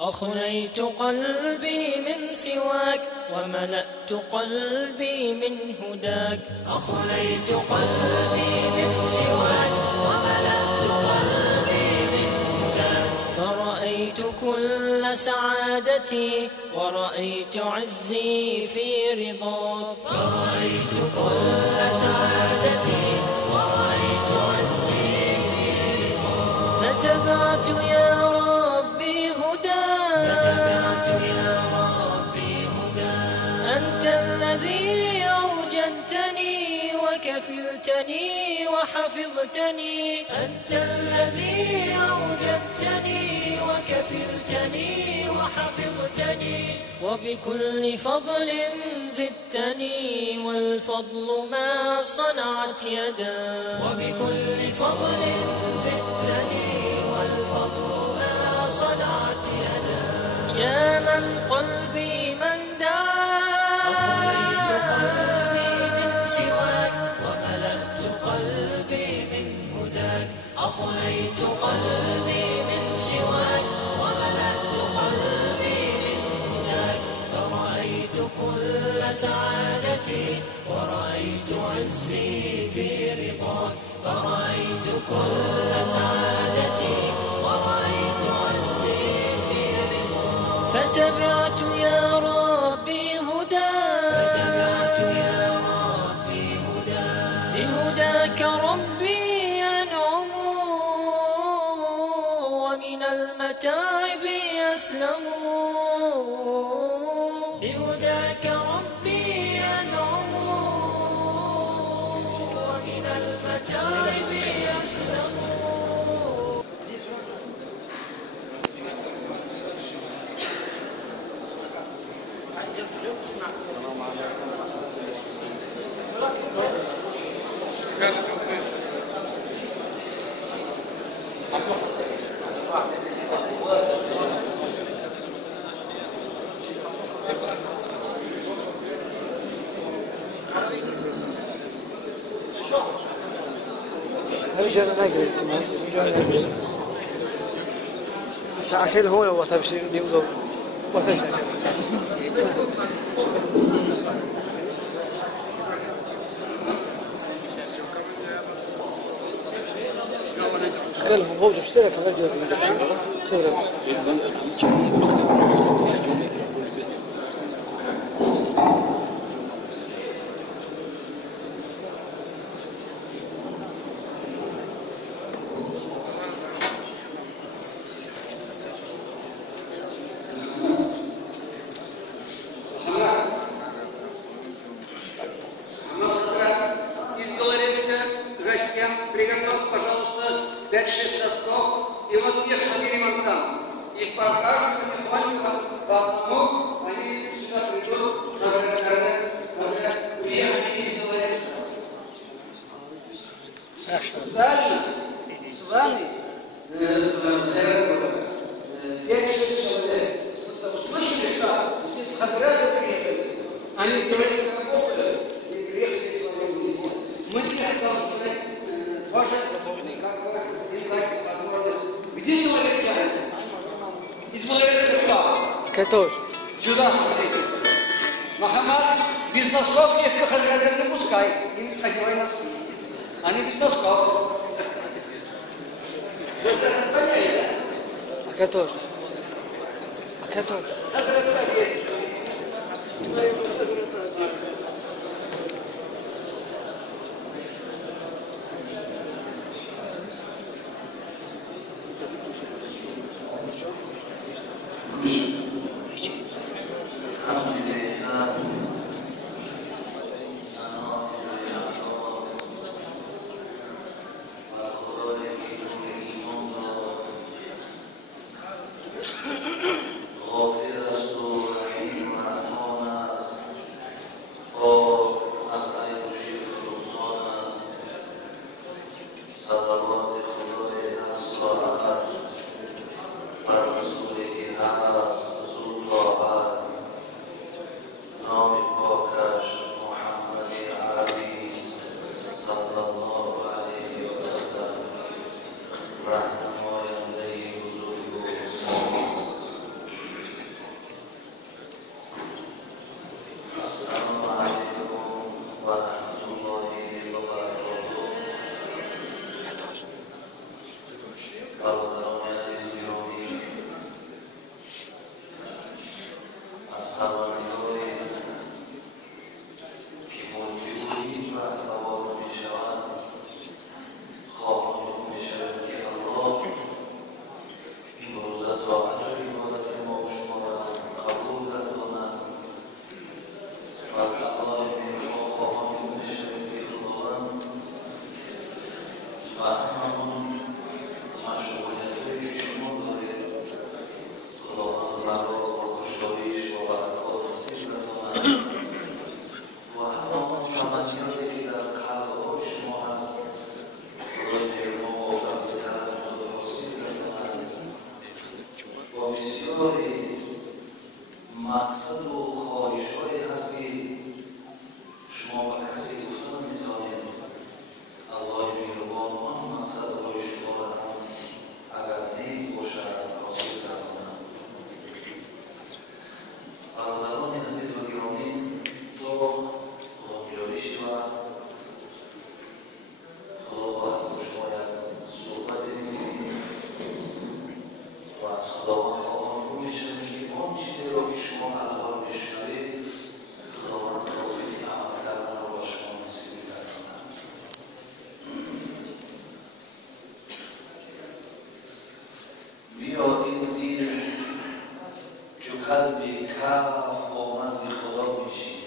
أخليت قلبي من سواك وملأت قلبي من هداك. أخليت قلبي من سواك وملأت قلبي من هداك. فرأيت كل سعادتي ورأيت عزي في رضاك. فرأيت كل سعادتي ورأيت عزي في رضاك. فتبعت يا ربي هداك. فتبعت يا ربي هداك. أنت الذي أوجدتني وكفلتني وحفظتني. أنت الذي أوجدتني وكفلتني وحفظتني. وبكل فضل زدتني والفضل ما صنعت يداك. وبكل فضل زدتني والفضل ما صنعت يداك. يا من قلبي من دعاك. أخليت قلبي من سواك وملأت قلبي من هداك. أخليت قلبي من سواك وملأت قلبي من هداك. فرأيت كل سعادتي ورأيت عزي في رضاك. فرأيت كل سعادتي ورأيت عزي في رضاك. فتبعت يا ربي هداك. فتبعت يا ربي هداك. بهداك ربي أنعم ومن المتاعب يسلم. بهداك ربي أنعم ومن المتاعب يسلم. رجعنا نقرأ تمام. رجعنا نقرأ. تأكل هون وتبشر نيوضو وتبشر. كلهم هو جبشتري فنرجع نجبشتري. خير. Приготовь, пожалуйста, 5-6 носков, и вот их соберем вот там. И по каждому потихоньку, по одному, они сюда придут, приехали из Белорецка. Специально с вами 5-6 человек. Услышали, что здесь с Хазрата приехали? Они в Белорецке работали и приехали с вами. Мы теперь должны тоже, как бы, издать возможность. Где белорецкая? Из Белорецка кто? Тоже. Сюда, смотрите. Махамад без носков их к Хазрата не пускай. Им одевай носки. Они без носков. Вы даже поняли, да? Тоже. Тоже. Хазрата есть. بسیاری مقصد و خواهش‌هایی هست که شما با کسی گفتن می‌توانید الله مهربان آن مقصدهای شما را هم اگر نیک باشد حاصل نکند. برادران عزیز و گرامی، تا گزارش شود خدا خواهد با شما یک صحبت می‌کنیم و از خداوند خواهان رو می‌شنویم که آن چیزی را که شما الان می‌شنوید خداوند توفیق عمل کردن را با شما نصیب می‌گرداند. بیا این دل چو قلب کف با مرد خدا میشین.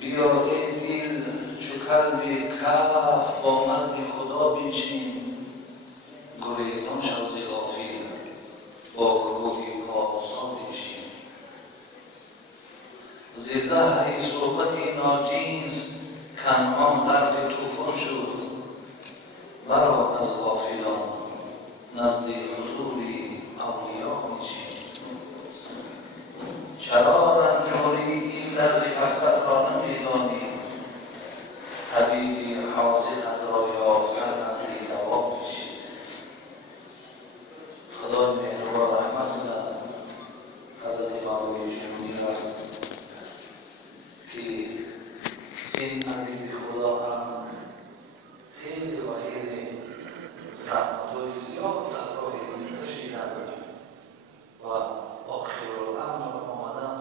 بیا این دل چو قلب کف با مرد خدا بنشین. گریزان شو ز غافل با گروه پارسا بنشین. ز زهر صحبت ناجنس کنعان غرق طوفان شد. برآ از غافلان نزد حضور اولیا میشین. چرا رنجوری این درد غفلت را نمیدانی؟ طبیبی حاذقت را یافته نزد دوا میشین. خدای مهربان رحمت کند حضرت مولوی جنونی را که این عزیز خدا هم خیلی و خیلی زحمت‌های زیاد در راه دین کشیدند و آخرالامر آمدن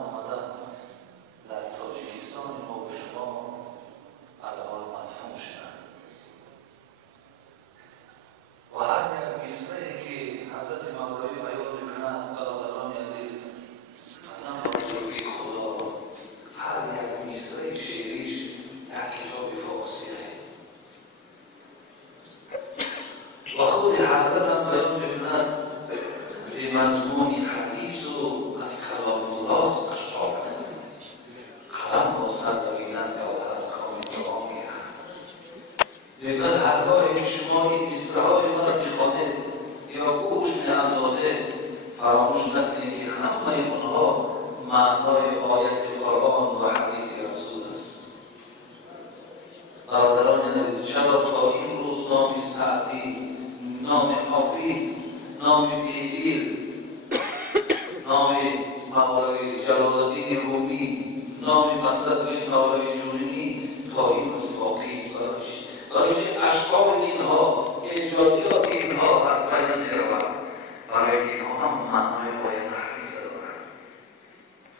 در تاجیکستان ما و شما الان مدفون شدند. و هر یک مصرعی که حضرت مولوی بیان می‌کنند برادران عزیز قسم به بزرگی خدا، هر یک مصرع شعریش یک کتاب فارسیه و خود حضرت هم بیان می‌کنند زی مضمون حدیث و از کلام الله اشعار قلم با سر داریدن یا از کام دعا می‌رفت. می‌گوید هرگاهی که شما این مصرع‌های مرا می‌خوانید یا گوش به اندازه فراموش نکنید که همه آنها معنای آیت قرآن و حدیث رسول است. برادران عزیز، چرا تا این روز نام سعدی، نام حافظ، نام بیدیر، نام مولوی جلال الدین رومی، نام مقصد مولوی جنونی تا این روز باقی است؟ برای که اشکال اینها، ایجادیات اینها از بین نرود، برای که اینها هم معنای آیت حدیث دارند.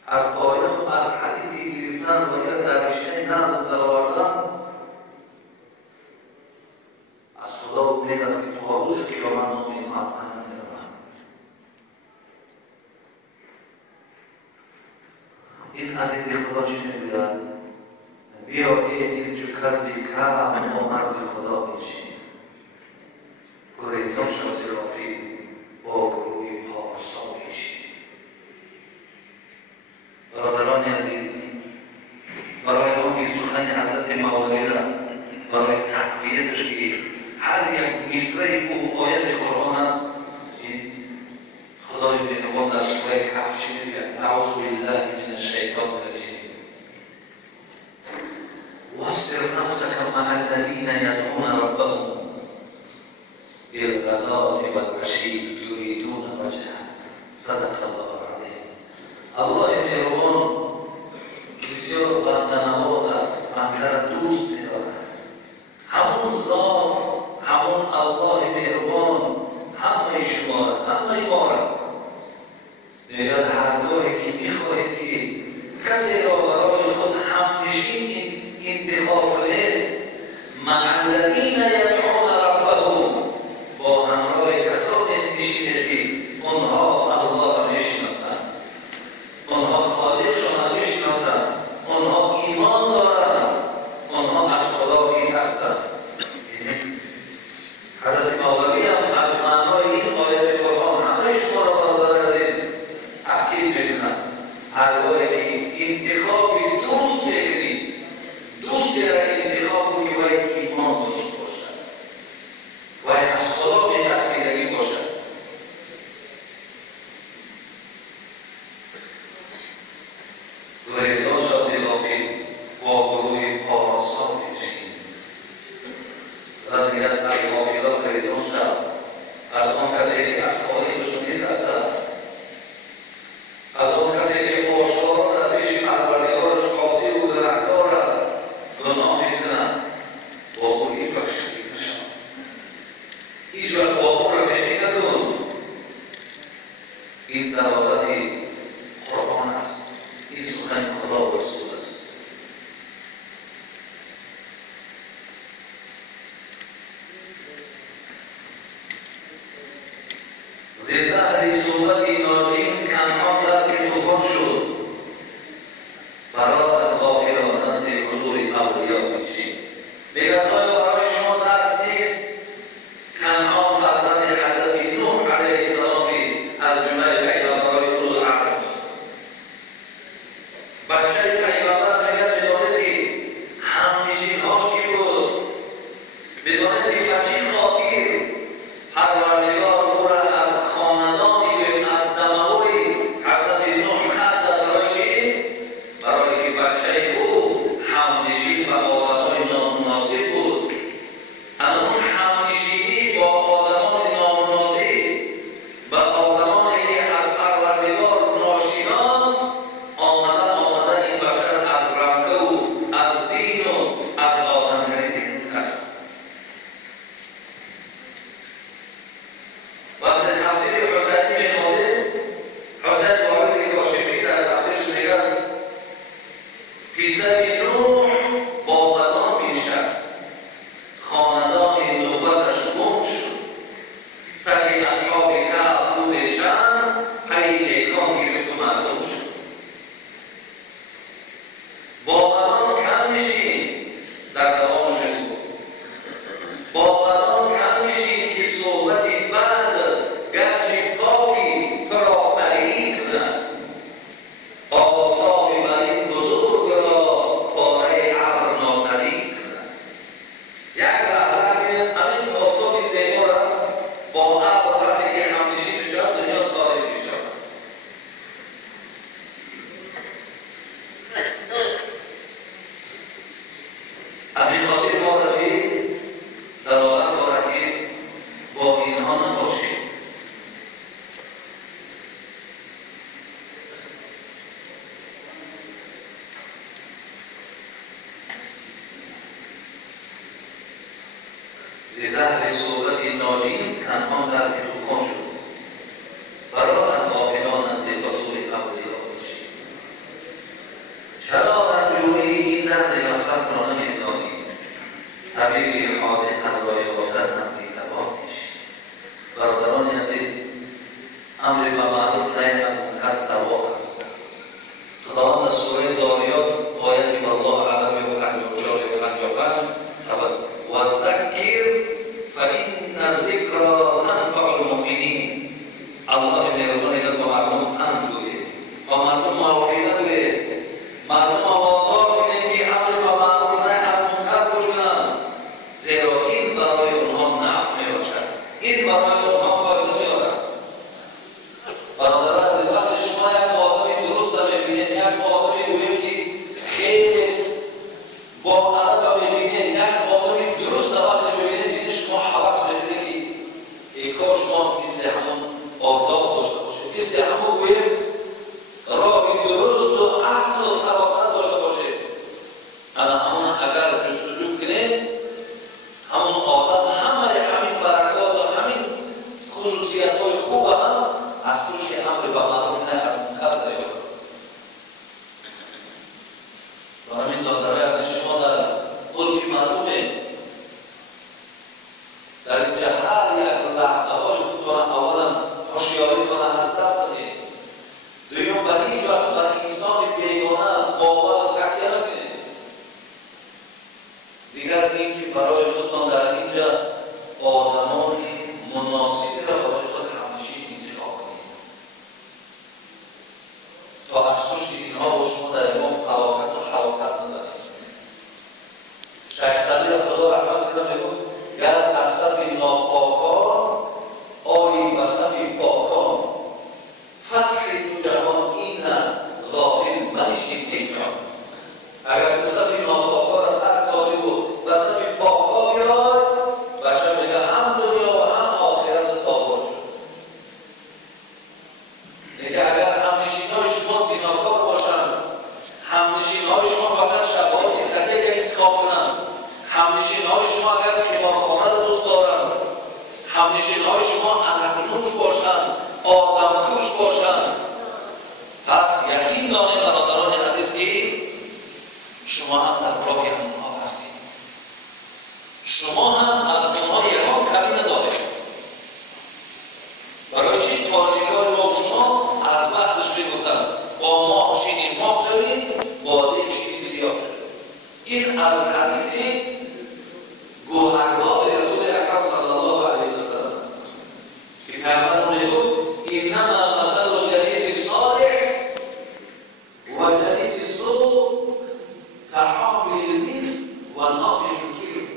از آیت و از حدیثی گرفتن و یا در رشته نظم در آوردن از خدا امید است که تا روز قیامت نام اینها از بین نرود. این عزیز خدا چی میگوید؟ بیا ای دل چو کردی کم با مرد خدا بنشین. گریزان شو ز غافل با گروه پارسا بنشین. برادران عزیز، برای آن سخن حضرت مولوی را برای تقویتش که هر یک مصرعی او آیت قرآن است، این خدای مهربان در سوره کهف چی میگوید؟ اعوذ بالله من الشیطان الرجیم واصبر نفسك مع الذين يدعون ربهم بالغداة والعشي يريدون وجهه. صدق الله العظيم. الله مهربان که بسیار بنده‌نواز است، بنده را دوست می‌دارد. همون ذات، همون الله مهربان همه شما را، همه ما را می‌گوید هرگاهی که می‌خواهید که کسی را برای خود همنشین انتخاب کنید، مع الذین یدعون ربهم، با همراه کسانی گریزان شد زیرافی با گروه پاراسان پیشین و دیگر از غافلان گریزان شد از آن کسی که از خالیشون می‌ترسد از آن کسی که آشکارا در پیش پروردگارش قاصر و گنهکار است گناه می‌کند با او هیچ وقت شریک نشو هیچ وقت با او رفیقی نکن این دلالتی قرآن است این سخن خدا و رسول است زیزهری صورتی ناجنس کنعان در که طوفان شد برای از غافلان نزد حضور اولیا پیشید میگوید آیا برای شما درس نیست کنعان فرزند حضرت نوح علیه السلام از جمله پیغمبران اولو العزم بچه پیغمبر میگه میدانید که همنشین‌هاش کی بود میدانید که بچه خاطر پروردگار او را از خاندانی از دموی حضرت نوح خلق برای چی؟ برای که بچه او همنشین و آدمای نامناسب بود اما همنشینی با آدمان نامناسب و آدمانی که از پروردگار ناشناس آمدن این بشر از رمکه و از دین و از آدمگری بیرون است وقتی تفسیر حسینی میخوانیم حسین واعظی هاشمی در تفسیرش میگه پسر نوح با بدان بنشست خاندان نوبتش گم شد سر اصحاب کهف روز چند پی نیکان گرفت و مردم شد با بدان کم نشین در دوام شد با بدان کم نشین که صحبتی بعد گرچه پاکی تو را بری کند آفتاب برین بزرگ را پاره ابر ناپدید کند یک لحظه همین آفتاب زیبا را با ابر وقتی که همنشین میشود دنیا تاریک میشود از این خاطر ما رفیق در عالم دارد که با اینها نباشیم زهر صورت ناجنس کنعان در که طوفان شد برای از غافلان از حضور اولیا باشید چرا رنجوری این درد غفلت را نمی‌دانی طبیبی حاضر تقوای یافتن نزدیک دوام کشید برادران عزیز امر به معروف نهی از منکر دوا است خداوند از سوره زاریات آیت الله اعلم و 54 و 55 و ذکر فإن الذکر تنفع المؤمنین الله مهربان ایداد با مردم هم دوید با مردم موعظه دوید مردم آوازدار کنید که امر به معروف نهی از منکر باشند زیرا این برای اونها نفع میباشد این برای اونها فایده میارد برادران عزیز وقتی شما یک آدمی درست میبینید یک آدمی گوییم که خیلی با ادب میبینید یک آدمی درست وقتی میبینید شما حواس میبینید که ای کاش ما مثل همون آداب داشته باشیم مثل همون گوییم راه درست و عقل و فراست داشته باشیم انا همون اگر جستجو کنید همون آدم همه همین برکات و همین خصوصیت های خوب هم از توش امر به معروف نهی از منکر دریافت است و همین دادرای شما در ملک مردمه در اینجا هر یک لحظه های خود را اولا هوشیاری کنه از دست کنید دوم به هیچ وقت به انسان بیگانه باور تکیه نکنید دیگر این که برای خودتان در اینجا آدمان مناسبی را برای خود همنشین انتخاب کنید تا از پشت اینها با شما در ما فلاکت و حراکت نزنید شیخ سعدی را خدا رحمت کنه میگفت گر از صف ناپاکان آیی به صف پاکان فتح دو جهان این است غافل منشین آدمکش باشند. پس یقین داریم برادران عزیز که شما هم در راه همونها هستید. شما هم از اونها یکان کمی ندارید. برای چی تاجیکای با شما از وقتش میگفتن با ما شیرین ماه شدید، باده شیرین سیاه شدید. این از حدیث گوهربار رسول اکرم صلی الله علیه وسلم است که پیامبر میگفت انما مثل الجلیس الصالح و جلیس السوء كحامل المسك والنافخ الكير.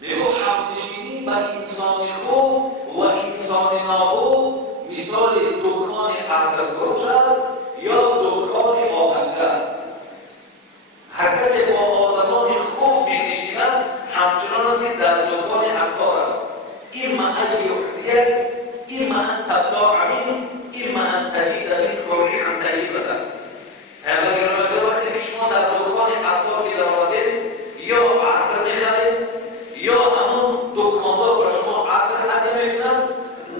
میگفت همنشینی با انسان خوب و انسان ناخوب مثال دکان عطرفروش است یا دکان آهنگر. هر کسی با آدمان خوب بنشیند همچنان است که در دکان عطار است. اما ان یحذیک، اما ان تبتاع منه، اما ان تجید منه ریحا طیبة. اگر وقتی که شما در دکان عطار که آمدید یا عطر میخرید یا همون دکاندار با شما عطر هدیه میکنند،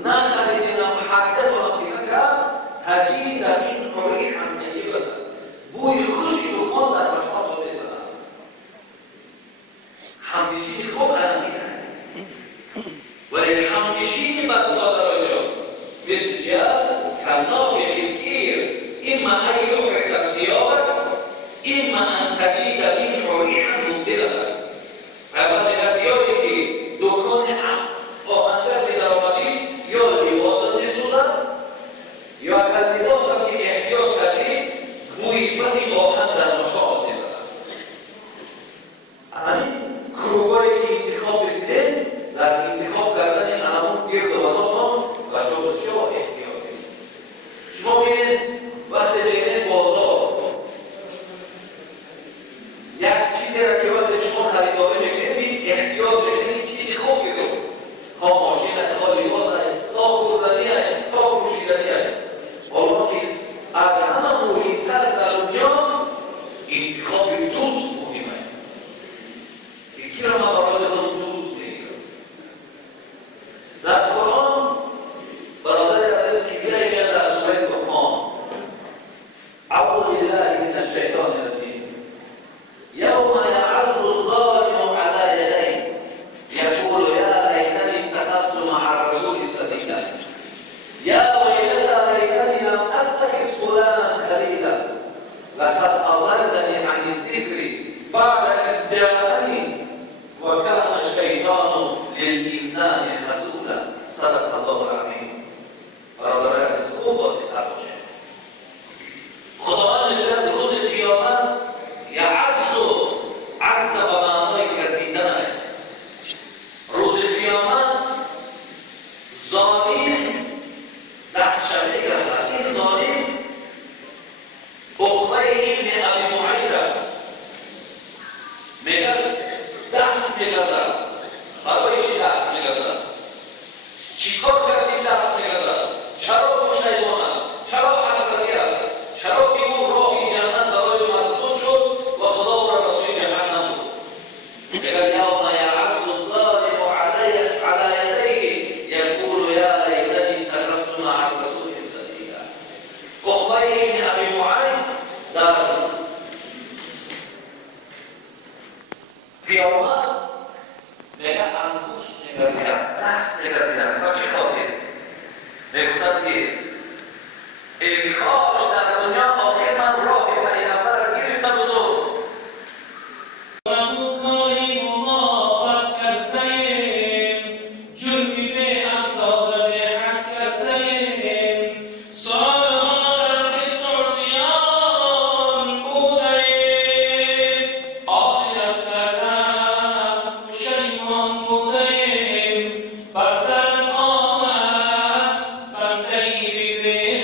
نخریدینم حتی باقی نکرد تجید منه ریحا طیبة. بوی خوشی دکان در شما میزند. همنشینی خوب الان ولی همنشینی بددادر اینجا بسیار کنافی الکیر اما ان یحرق الثیاب اما ان تجید منه ریحا مبدلة. اول نگاهی که دکان آهنگر که در آمدید یا لباس میسوزد یا اگر لباس هم که احتیاط کردید بوی بدی آهن در مشاهد میزند. همین کروبایی که انتخاب بکنید در انتخاب کردن همون گرد و نام و شبسیا احتیاط کنید. شما ببینید وقتی بگیرید بازار یک چیزی را که وقتی شما خریداری میکنید احتیاط بکنید چیزی خوب بگیرید. خواه ماشین خواه لباس خواه خوردنی خواه پوشیدنی. حالا که از همه مهمتر در دنیا انتخاب دوست مهمه که کی را من برای خودم دوست میگیرم. در قرآن برادر عزیز کیسه میاد در سوره فرقان اعوذ بالله من الشیطان الرجیم یوم یعض الظالم علی یدیه یقول یا لیتنی اتخذت مع الرسول سبیلا یا ویلتا لیتنی لم اتخذ فلانا خلیلا لقد اضلنی عن الذکر بعد اذ جاءنی وكان الشيطان للإنسان خذولا. صدق الله العظيم. برادران خوب و دقت باشید. خداوند در روز قیامت عز به معنای گزیدن است. روز قیامت ظالم دست شده گردد. این ظالم عقبه ابن ابی معیط است. میگه دست میگذارد. برای چی دست میگذارد؟ چی کار کردی دست میگذارد؟ چرا پشیمان است؟ چرا حسرتی است؟ چرا که او راه جنت برای مسدود شد و خدا او را رسول جهنم بود؟ اگر یوم یعض الظالم علی یدیه یقول یا لیتنی اتخذت مع الرسول سبیلا. عقبه ابن ابی معیط در قیامت میگه انگوش میگذارد، دست میگذارد. تا چه خاطر؟ میگفتند که ای کاش در دنیا آخر من راه پیغمبر را گرفتم و دو But then all that, but they be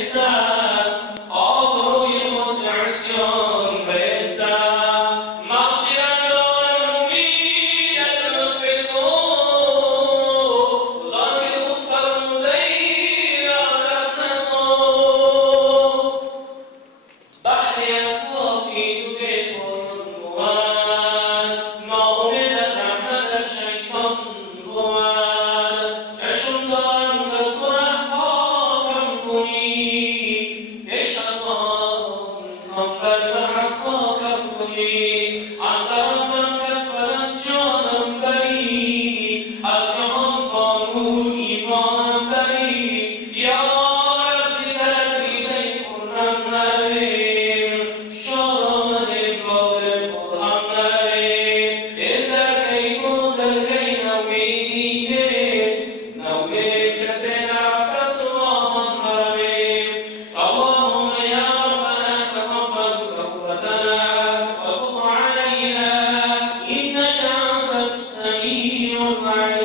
عليهم